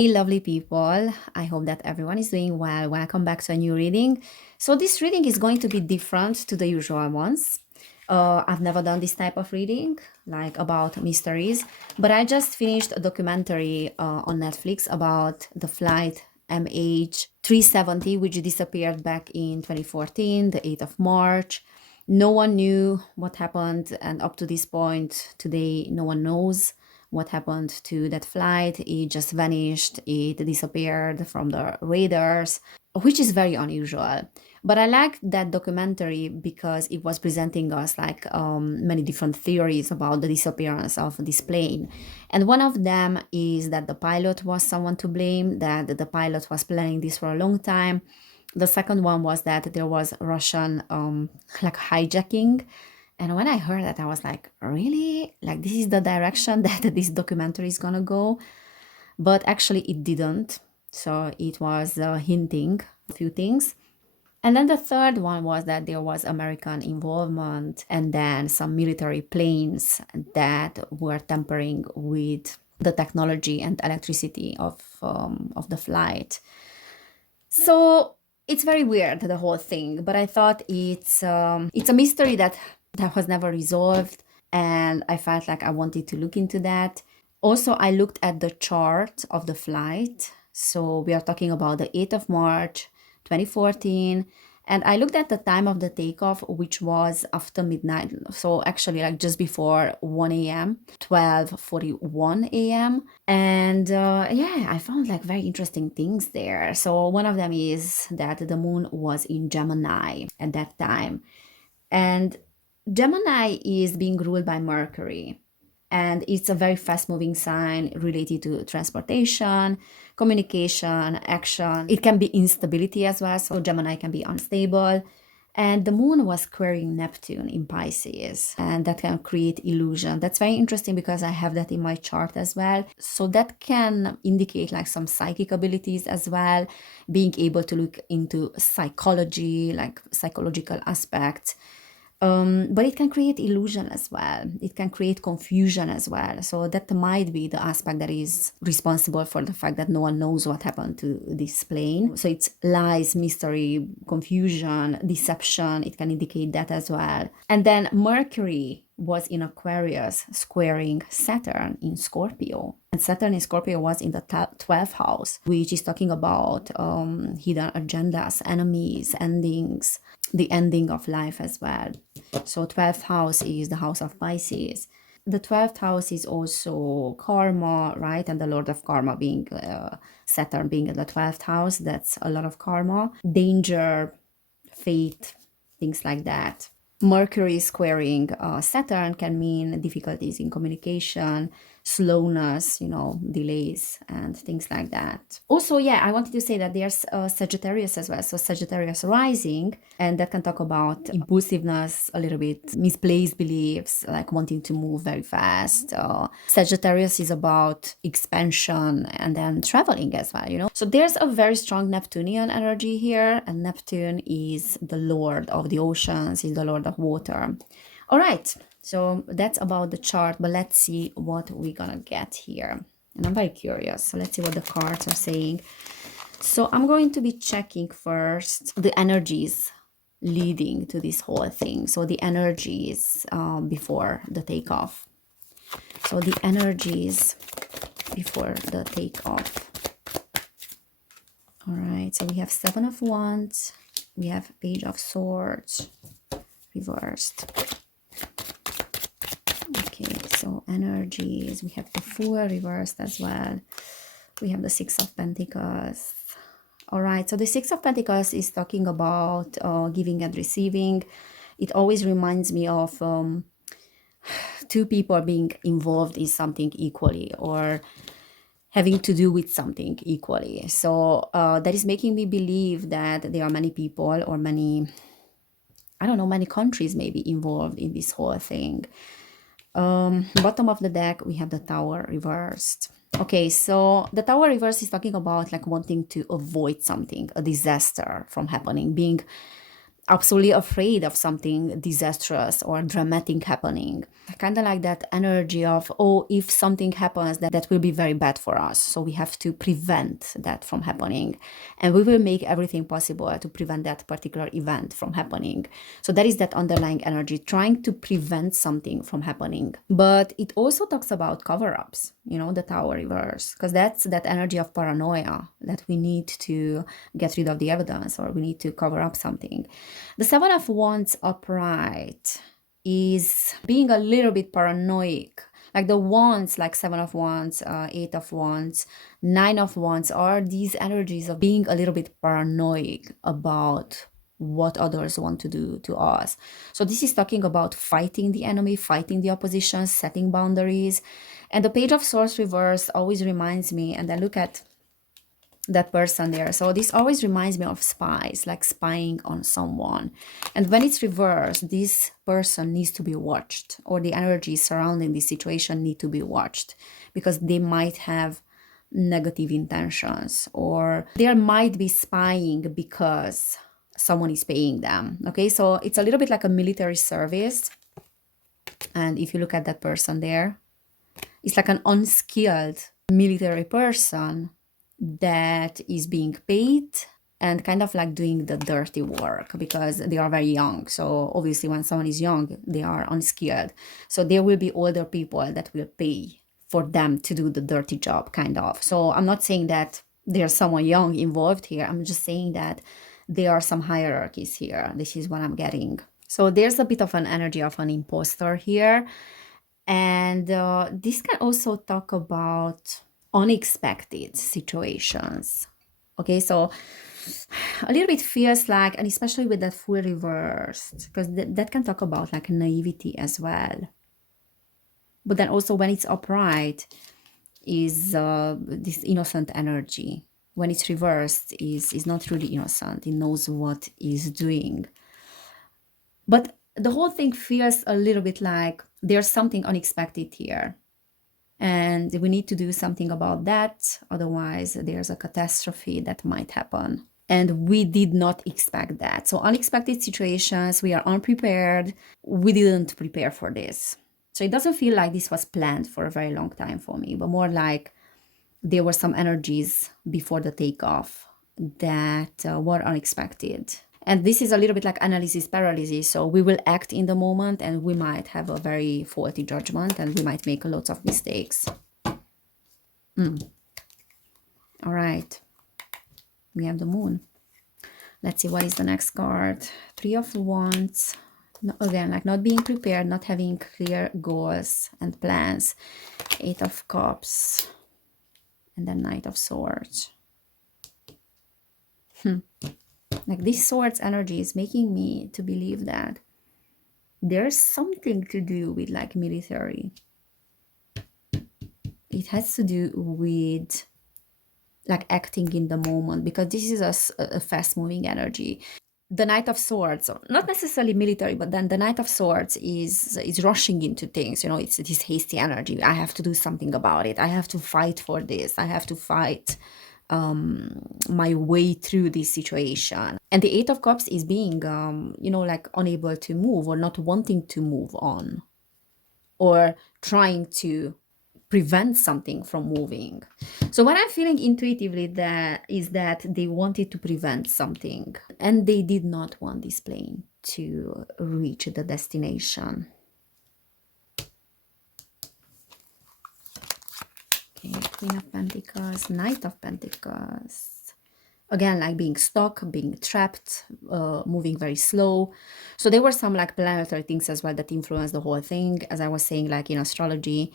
Hey, lovely people. I hope that everyone is doing well. Welcome back to a new reading. So, this reading is going to be different to the usual ones. I've never done this type of reading, like about mysteries, but I just finished a documentary on Netflix about the flight MH370, which disappeared back in 2014, the 8th of March. No one knew what happened, and up to this point, today, no one knows what happened to that flight. It just vanished, it disappeared from the radars, which is very unusual. But I liked that documentary because it was presenting us like many different theories about the disappearance of this plane. And one of them is that the pilot was someone to blame, that the pilot was planning this for a long time. The second one was that there was Russian like hijacking. And when I heard that, I was like, really? Like, this is the direction that this documentary is gonna go? But actually, it didn't. So it was hinting a few things. And then the third one was that there was American involvement and then some military planes that were tampering with the technology and electricity of the flight. So it's very weird, the whole thing, but I thought it's a mystery that was never resolved, and I felt like I wanted to look into that. Also, I looked at the chart of the flight. So we are talking about the 8th of March, 2014. And I looked at the time of the takeoff, which was after midnight. So actually, like just before 1 a.m., 12:41 a.m. And yeah, I found like very interesting things there. So one of them is that the moon was in Gemini at that time. And Gemini is being ruled by Mercury, and it's a very fast moving sign related to transportation, communication, action. It can be instability as well, so Gemini can be unstable. And the moon was squaring Neptune in Pisces, and that can create illusion. That's very interesting because I have that in my chart as well. So that can indicate like some psychic abilities as well, being able to look into psychology, like psychological aspects. But it can create illusion as well. It can create confusion as well. So that might be the aspect that is responsible for the fact that no one knows what happened to this plane. So it's lies, mystery, confusion, deception. It can indicate that as well. And then Mercury was in Aquarius, squaring Saturn in Scorpio. And Saturn in Scorpio was in the 12th house, which is talking about hidden agendas, enemies, endings, the ending of life as well. So 12th house is the house of Pisces. The 12th house is also karma, right? And the lord of karma being Saturn being in the 12th house. That's a lot of karma, danger, fate, things like that. Mercury squaring Saturn can mean difficulties in communication, slowness, delays and things like that. Also, yeah, I wanted to say that there's Sagittarius as well. So Sagittarius rising, and that can talk about impulsiveness, a little bit misplaced beliefs, like wanting to move very fast. Sagittarius is about expansion and then traveling as well. So there's a very strong Neptunian energy here, and Neptune is the lord of the oceans, is the lord of water. All right, so that's about the chart, but let's see what we're gonna get here. And I'm very curious, so let's see what the cards are saying. So I'm going to be checking first the energies leading to this whole thing. So the energies before the takeoff. So the energies before the takeoff. All right, so we have Seven of Wands, we have Page of Swords reversed. Okay, so energies, we have the Fool reversed as well. We have the Six of Pentacles. All right, so the Six of Pentacles is talking about giving and receiving. It always reminds me of two people being involved in something equally, or having to do with something equally. So that is making me believe that there are many people or many, I don't know, many countries maybe involved in this whole thing. Bottom of the deck, we have the Tower reversed. Okay, so the Tower reverse is talking about like wanting to avoid something, a disaster from happening, being absolutely afraid of something disastrous or dramatic happening. Kind of like that energy of, oh, if something happens, that will be very bad for us. So we have to prevent that from happening. And we will make everything possible to prevent that particular event from happening. So that is that underlying energy, trying to prevent something from happening. But it also talks about cover-ups, the Tower reverse, because that's that energy of paranoia that we need to get rid of the evidence, or we need to cover up something. The Seven of Wands upright is being a little bit paranoid. Like the wands, like Seven of Wands, Eight of Wands, Nine of Wands, are these energies of being a little bit paranoid about what others want to do to us. So this is talking about fighting the enemy, fighting the opposition, setting boundaries. And the Page of Swords reverse always reminds me, and I look at that person there. So this always reminds me of spies, like spying on someone. And when it's reversed, this person needs to be watched, or the energy surrounding this situation need to be watched, because they might have negative intentions, or there might be spying because someone is paying them. Okay, so it's a little bit like a military service. And if you look at that person there, it's like an unskilled military person that is being paid and kind of like doing the dirty work, because they are very young. So obviously when someone is young, they are unskilled. So there will be older people that will pay for them to do the dirty job, kind of. So I'm not saying that there's someone young involved here. I'm just saying that there are some hierarchies here. This is what I'm getting. So there's a bit of an energy of an imposter here. And this can also talk about unexpected situations. Okay, so a little bit feels like, and especially with that Fool reversed, because that can talk about like naivety as well. But then also when it's upright is this innocent energy. When it's reversed is not really innocent. It knows what it's doing. But the whole thing feels a little bit like there's something unexpected here. And we need to do something about that. Otherwise, there's a catastrophe that might happen. And we did not expect that. So unexpected situations, we are unprepared. We didn't prepare for this. So it doesn't feel like this was planned for a very long time for me, but more like there were some energies before the takeoff that were unexpected. And this is a little bit like analysis paralysis. So we will act in the moment and we might have a very faulty judgment and we might make lots of mistakes. All right. We have the Moon. Let's see, what is the next card? Three of Wands. No, again, like not being prepared, not having clear goals and plans. Eight of Cups. And then Knight of Swords. Like this Swords energy is making me to believe that there's something to do with like military. It has to do with like acting in the moment, because this is a fast moving energy. The Knight of Swords, not necessarily military, but then the Knight of Swords is rushing into things. It's this hasty energy. I have to do something about it. I have to fight for this. I have to fight my way through this situation. And the Eight of Cups is being like unable to move, or not wanting to move on, or trying to prevent something from moving. So what I'm feeling intuitively that is that they wanted to prevent something and they did not want this plane to reach the destination. Okay, Queen of Pentacles, Knight of Pentacles. Again, like being stuck, being trapped, moving very slow. So there were some like planetary things as well that influenced the whole thing, as I was saying, like in astrology.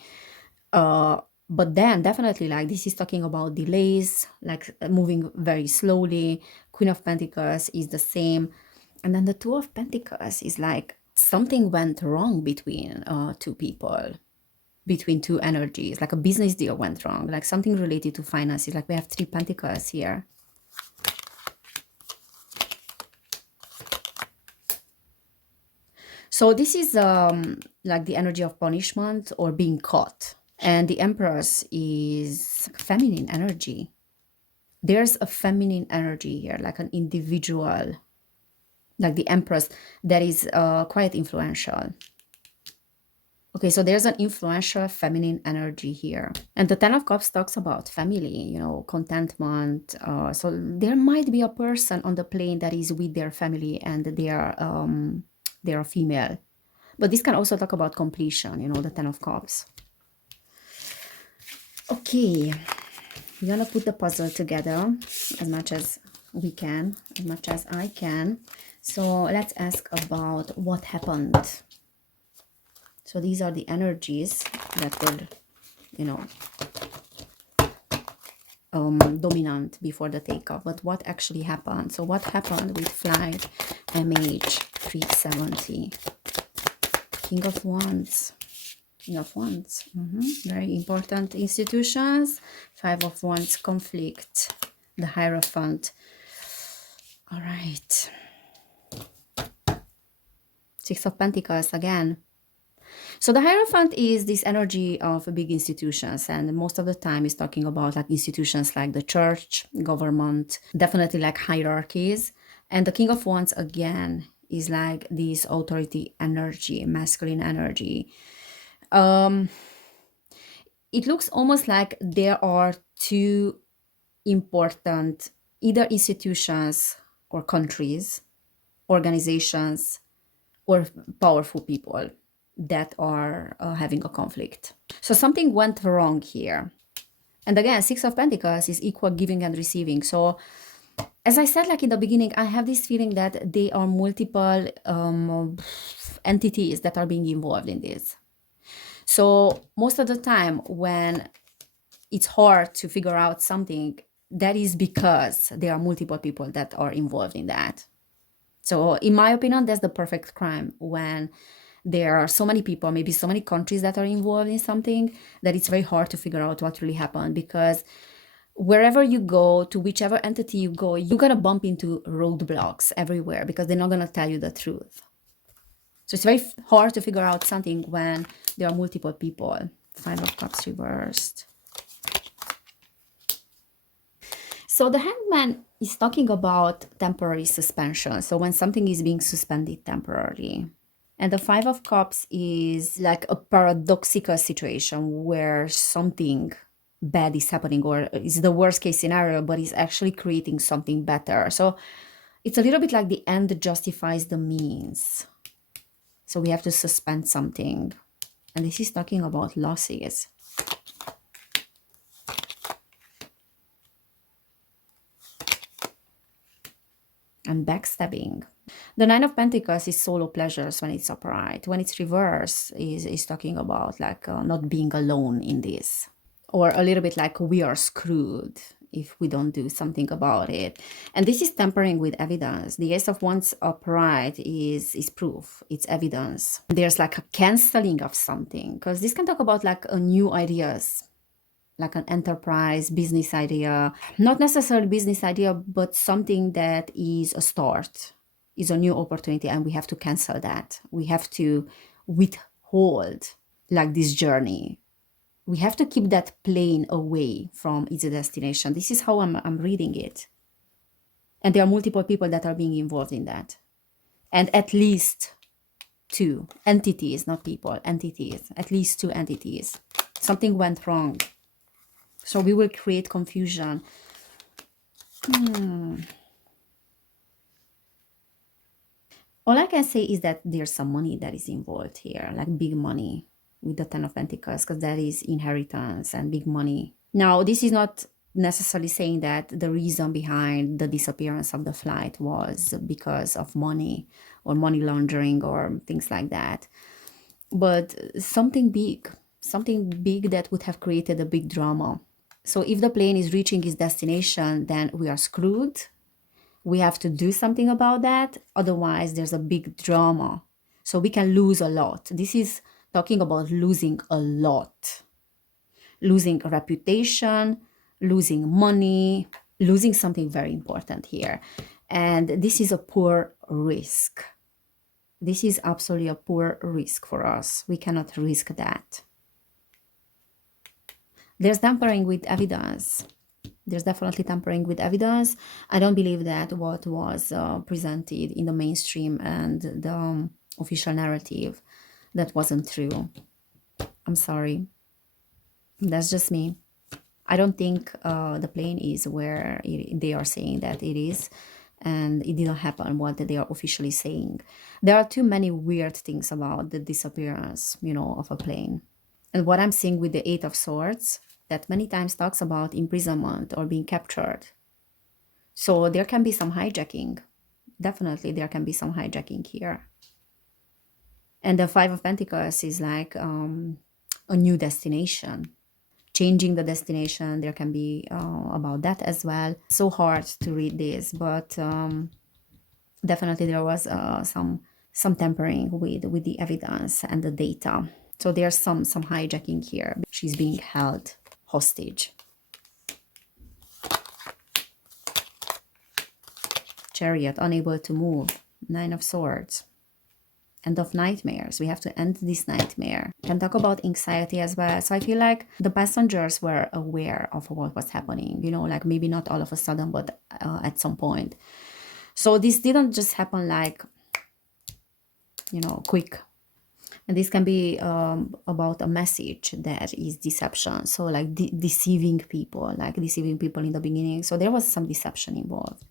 But then definitely like this is talking about delays, like moving very slowly. Queen of Pentacles is the same. And then the Two of Pentacles is like something went wrong between two people, between two energies, like a business deal went wrong, like something related to finances. Like we have Three Pentacles here. So this is like the energy of punishment or being caught. And the Empress is feminine energy. There's a feminine energy here, like an individual like the Empress, that is quite influential. Okay, so there's an influential feminine energy here. And the Ten of Cups talks about family, contentment. So there might be a person on the plane that is with their family and they are female. But this can also talk about completion, the Ten of Cups. Okay, we're gonna put the puzzle together as much as we can, as much as I can. So let's ask about what happened. So these are the energies that were, dominant before the takeoff. But what actually happened? So what happened with flight MH370? King of Wands. King of Wands. Very important institutions. Five of Wands, conflict. The Hierophant. All right. Six of Pentacles again. So the Hierophant is this energy of big institutions, and most of the time is talking about like institutions like the church, government, definitely like hierarchies. And the King of Wands again is like this authority energy, masculine energy. It looks almost like there are two important either institutions or countries, organizations, or powerful people that are having a conflict. So something went wrong here. And again, Six of Pentacles is equal giving and receiving. So as I said, like in the beginning, I have this feeling that they are multiple entities that are being involved in this. So most of the time when it's hard to figure out something, that is because there are multiple people that are involved in that. So in my opinion, that's the perfect crime, when there are so many people, maybe so many countries that are involved in something, that it's very hard to figure out what really happened. Because wherever you go, to whichever entity you go, you're going to bump into roadblocks everywhere because they're not going to tell you the truth. So it's very hard to figure out something when there are multiple people. Five of Cups reversed. So the Hangman is talking about temporary suspension. So when something is being suspended temporarily. And the Five of Cups is like a paradoxical situation where something bad is happening, or is the worst case scenario, but is actually creating something better. So it's a little bit like the end justifies the means. So we have to suspend something. And this is talking about losses. And backstabbing. The Nine of Pentacles is solo pleasures when it's upright. When it's reverse, is talking about like not being alone in this. Or a little bit like we are screwed if we don't do something about it. And this is tampering with evidence. The Ace of Wands upright is proof. It's evidence. There's like a canceling of something, because this can talk about like a new ideas, like an enterprise, business idea, not necessarily business idea, but something that is a start, is a new opportunity, and we have to cancel that. We have to withhold like this journey. We have to keep that plane away from its destination. This is how I'm reading it. And there are multiple people that are being involved in that. And at least two entities, not people, entities, at least two entities. Something went wrong. So we will create confusion. All I can say is that there's some money that is involved here, like big money with the Ten of Pentacles, because that is inheritance and big money. Now, this is not necessarily saying that the reason behind the disappearance of the flight was because of money or money laundering or things like that. But something big that would have created a big drama. So if the plane is reaching its destination, then we are screwed. We have to do something about that. Otherwise, there's a big drama. So we can lose a lot. This is talking about losing a lot. Losing a reputation, losing money, losing something very important here. And this is a poor risk. This is absolutely a poor risk for us. We cannot risk that. There's tampering with evidence. There's definitely tampering with evidence. I don't believe that what was presented in the mainstream and the official narrative, that wasn't true. I'm sorry. That's just me. I don't think the plane is where they are saying that it is, and it didn't happen what they are officially saying. There are too many weird things about the disappearance, of a plane. And what I'm seeing with the Eight of Swords, that many times talks about imprisonment or being captured. So there can be some hijacking. Definitely there can be some hijacking here. And the Five of Pentacles is like a new destination. Changing the destination, there can be about that as well. So hard to read this, but definitely there was some tampering with the evidence and the data. So there's some hijacking here. She's being held hostage. Chariot, unable to move. Nine of Swords. End of nightmares. We have to end this nightmare. Can talk about anxiety as well. So I feel like the passengers were aware of what was happening, like maybe not all of a sudden, but at some point. So this didn't just happen like, quick. And this can be about a message that is deception. So like deceiving people in the beginning. So there was some deception involved.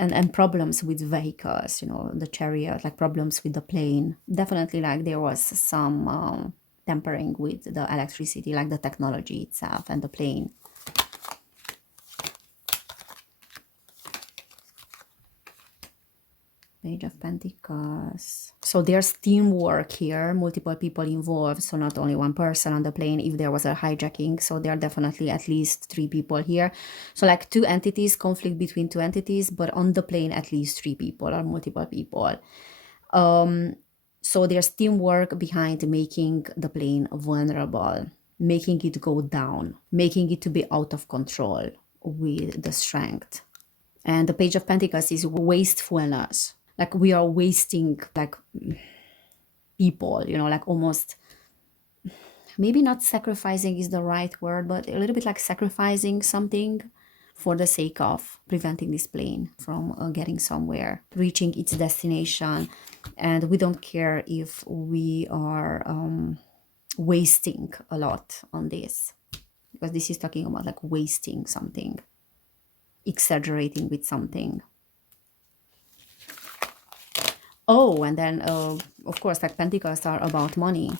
And problems with vehicles, the chariot, like problems with the plane. Definitely like there was some tampering with the electricity, like the technology itself and the plane. Page of Pentacles. So there's teamwork here, multiple people involved, so not only one person on the plane if there was a hijacking. So there are definitely at least 3 people here. So like 2 entities, conflict between 2 entities, but on the plane at least 3 people or multiple people. So there's teamwork behind making the plane vulnerable, making it go down, making it to be out of control with the strength. And the Page of Pentacles is wastefulness. Like we are wasting like people, like almost, maybe not sacrificing is the right word, but a little bit like sacrificing something for the sake of preventing this plane from getting somewhere, reaching its destination. And we don't care if we are wasting a lot on this, because this is talking about like wasting something, exaggerating with something. Oh, and then, of course, like Pentacles are about money.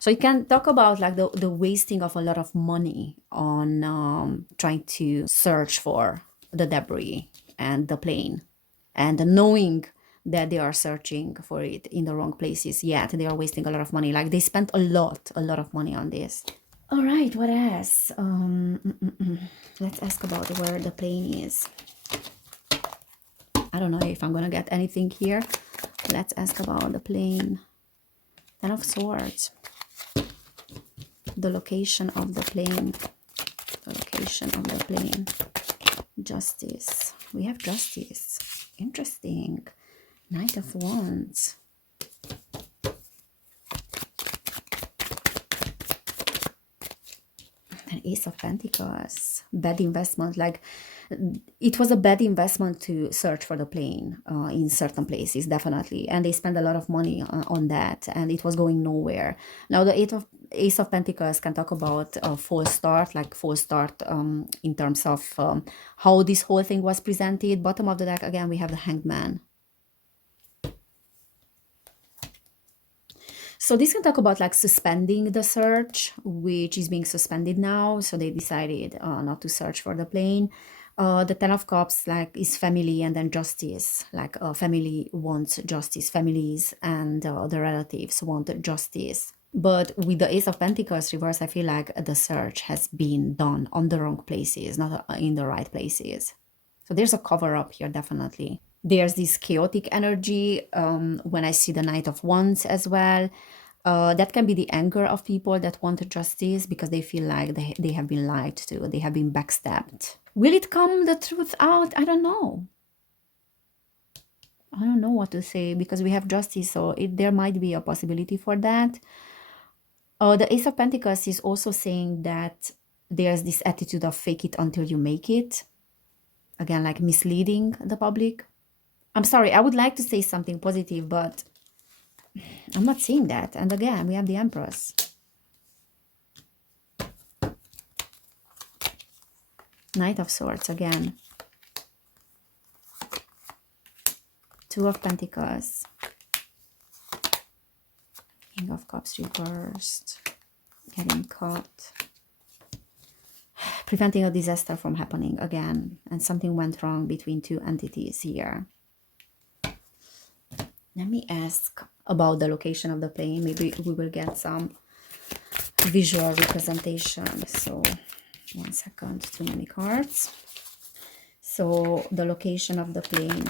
So you can talk about like the wasting of a lot of money on trying to search for the debris and the plane. And knowing that they are searching for it in the wrong places, yet they are wasting a lot of money. Like they spent a lot of money on this. All right, what else? Let's ask about where the plane is. I don't know if I'm gonna get anything here. Let's ask about the plane. Ten of Swords. The location of the plane. The location of the plane. Justice. We have justice. Interesting. Knight of Wands. And Ace of Pentacles. Bad investment. Like it was a bad investment to search for the plane in certain places, definitely. And they spent a lot of money on that, and it was going nowhere. Now the Ace of Pentacles can talk about a false start, like false start in terms of how this whole thing was presented. Bottom of the deck, again, we have the Hanged Man. So this can talk about like suspending the search, which is being suspended now. So they decided not to search for the plane. The Ten of Cups like is family and then justice. Like family wants justice. Families and the relatives want justice. But with the Ace of Pentacles reverse, I feel like the search has been done on the wrong places, not in the right places. So there's a cover up here, definitely. There's this chaotic energy when I see the Knight of Wands as well. That can be the anger of people that want justice because they feel like they have been lied to, they have been backstabbed. Will it come the truth out? I don't know. I don't know what to say because we have justice, so there might be a possibility for that. The Ace of Pentacles is also saying that there's this attitude of fake it until you make it. Again, like misleading the public. I'm sorry, I would like to say something positive, but I'm not seeing that. And again, we have the Empress. Knight of Swords again. Two of Pentacles. King of Cups reversed. Getting caught. Preventing a disaster from happening again. And something went wrong between two entities here. Let me ask about the location of the plane. Maybe we will get some visual representation. So, 1 second, too many cards. So, the location of the plane.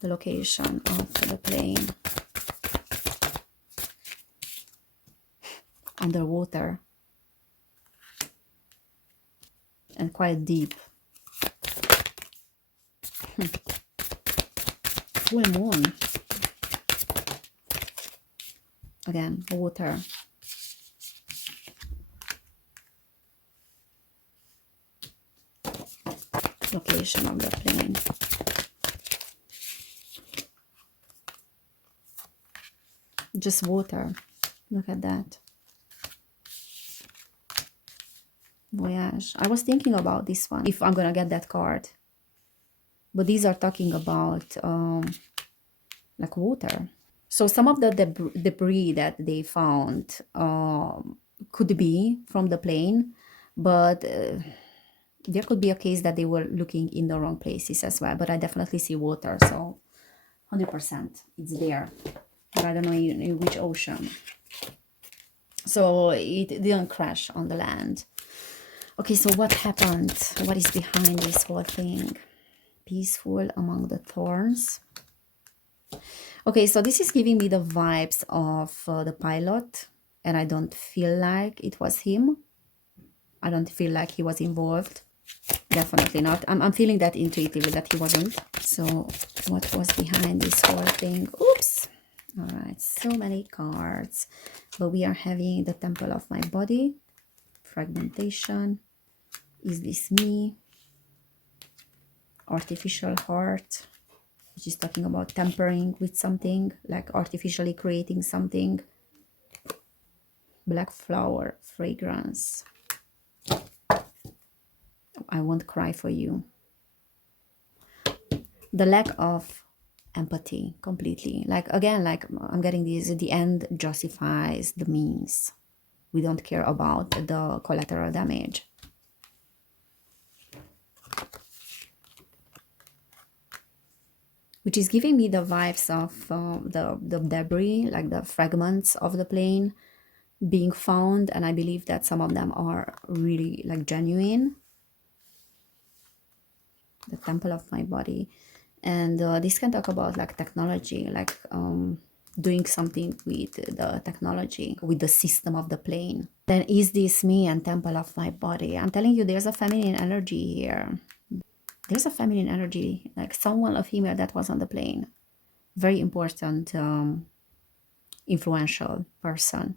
The location of the plane. Underwater. And quite deep. Full moon. Again, water. Location of the plane. Just water. Look at that. Voyage. I was thinking about this one, if I'm gonna get that card. But these are talking about like water. So some of the debris that they found could be from the plane, but there could be a case that they were looking in the wrong places as well. But I definitely see water, so 100% it's there. But I don't know in which ocean. So it didn't crash on the land. Okay, so what happened? What is behind this whole thing? Peaceful among the thorns. Okay, so this is giving me the vibes of the pilot, and I don't feel like it was him. I don't feel like he was involved. Definitely not. I'm feeling that intuitively that he wasn't. So what was behind this whole thing? Oops. All right, so many cards. But we are having the Temple of my body. Fragmentation. Is this me? Artificial heart, which is talking about tampering with something, like artificially creating something. Black flower, fragrance. I won't cry for you. The lack of empathy completely. Like, again, like I'm getting this, the end justifies the means. We don't care about the collateral damage. Which is giving me the vibes of the debris, like the fragments of the plane being found. And I believe that some of them are really like genuine. The temple of my body. And this can talk about like technology, like doing something with the technology, with the system of the plane. Then is this me and temple of my body? I'm telling you, there's a feminine energy here. There's a feminine energy, like someone, a female that was on the plane. Very important, influential person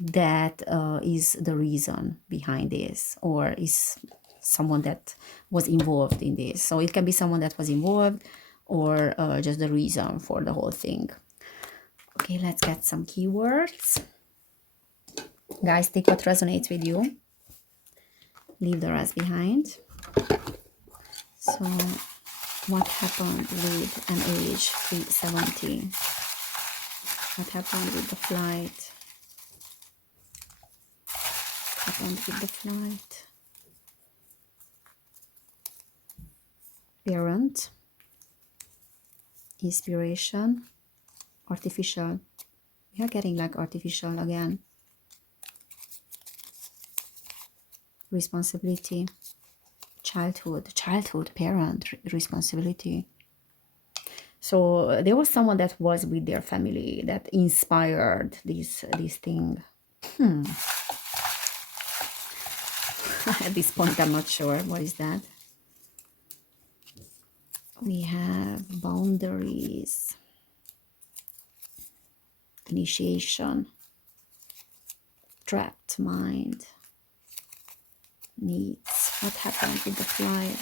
that is the reason behind this, or is someone that was involved in this. So it can be someone that was involved, or just the reason for the whole thing. Okay, let's get some keywords. Guys, take what resonates with you. Leave the rest behind. So, what happened with MH370? What happened with the flight? What happened with the flight? Parent. Inspiration. Artificial. We are getting like artificial again. Responsibility. Childhood, parent, responsibility. So there was someone that was with their family that inspired this thing. At this point, I'm not sure. What is that? We have boundaries, initiation, Trapped mind. Needs. What happened with the flight?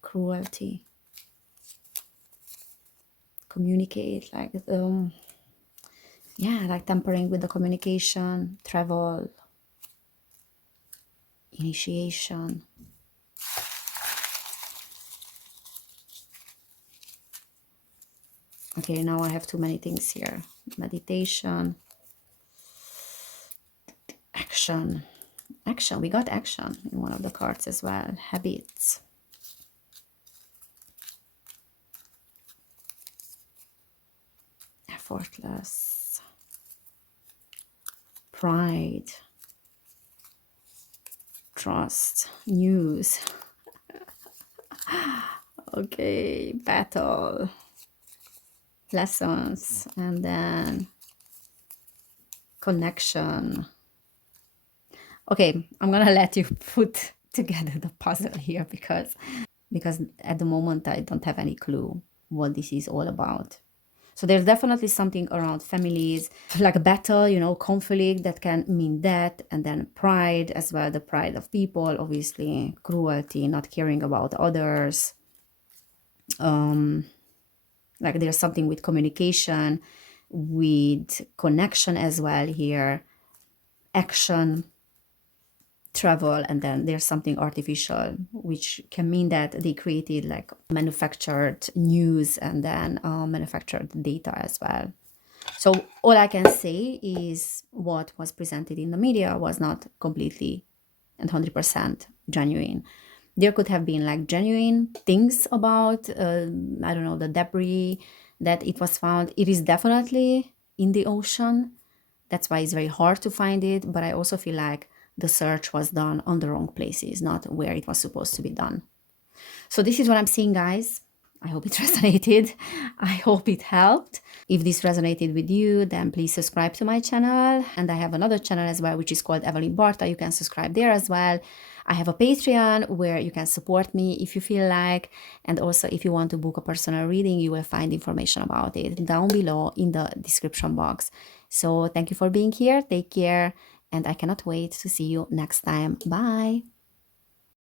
Cruelty. Communicate, like yeah, like tampering with the communication, travel, initiation. Okay, now I have too many things here. Meditation, action. Action, we got action in one of the cards as well. Habits. Effortless. Pride. Trust. News. Okay, battle. Lessons. And then connection. Okay, I'm gonna let you put together the puzzle here because at the moment I don't have any clue what this is all about. So there's definitely something around families, like a battle, you know, conflict that can mean death, and then pride as well, the pride of people, obviously, cruelty, not caring about others. Like there's something with communication, with connection as well here, action, travel, and then there's something artificial, which can mean that they created like manufactured news and then manufactured data as well. So all I can say is what was presented in the media was not completely and 100% genuine. There could have been like genuine things about, I don't know, the debris that it was found. It is definitely in the ocean. That's why it's very hard to find it. But I also feel like the search was done on the wrong places, not where it was supposed to be done. So this is what I'm seeing, guys. I hope it resonated. I hope it helped. If this resonated with you, then please subscribe to my channel. And I have another channel as well, which is called Evelin Barta. You can subscribe there as well. I have a Patreon where you can support me if you feel like. And also, if you want to book a personal reading, you will find information about it down below in the description box. So thank you for being here. Take care. And I cannot wait to see you next time. Bye.